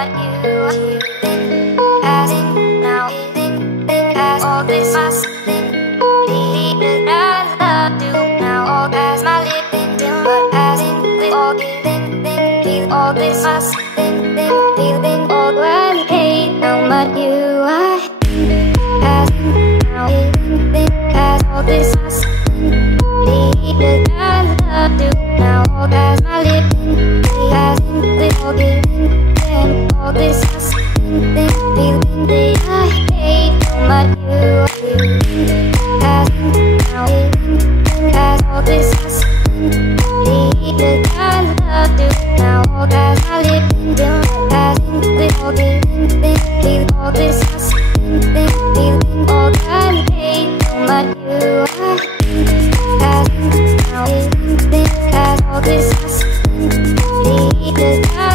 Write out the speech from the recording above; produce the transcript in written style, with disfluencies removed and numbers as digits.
but you as in now as all this must lead I do now all as my living but as in with all feel all this must feeling all when hate now but you as in now as all this must lead I do now all as my living as in with all and all this must feeling that I hate but you as in now as all this must lead I do now all as my living as in with all feel all this must feeling all I hate but you as in now as all this must lead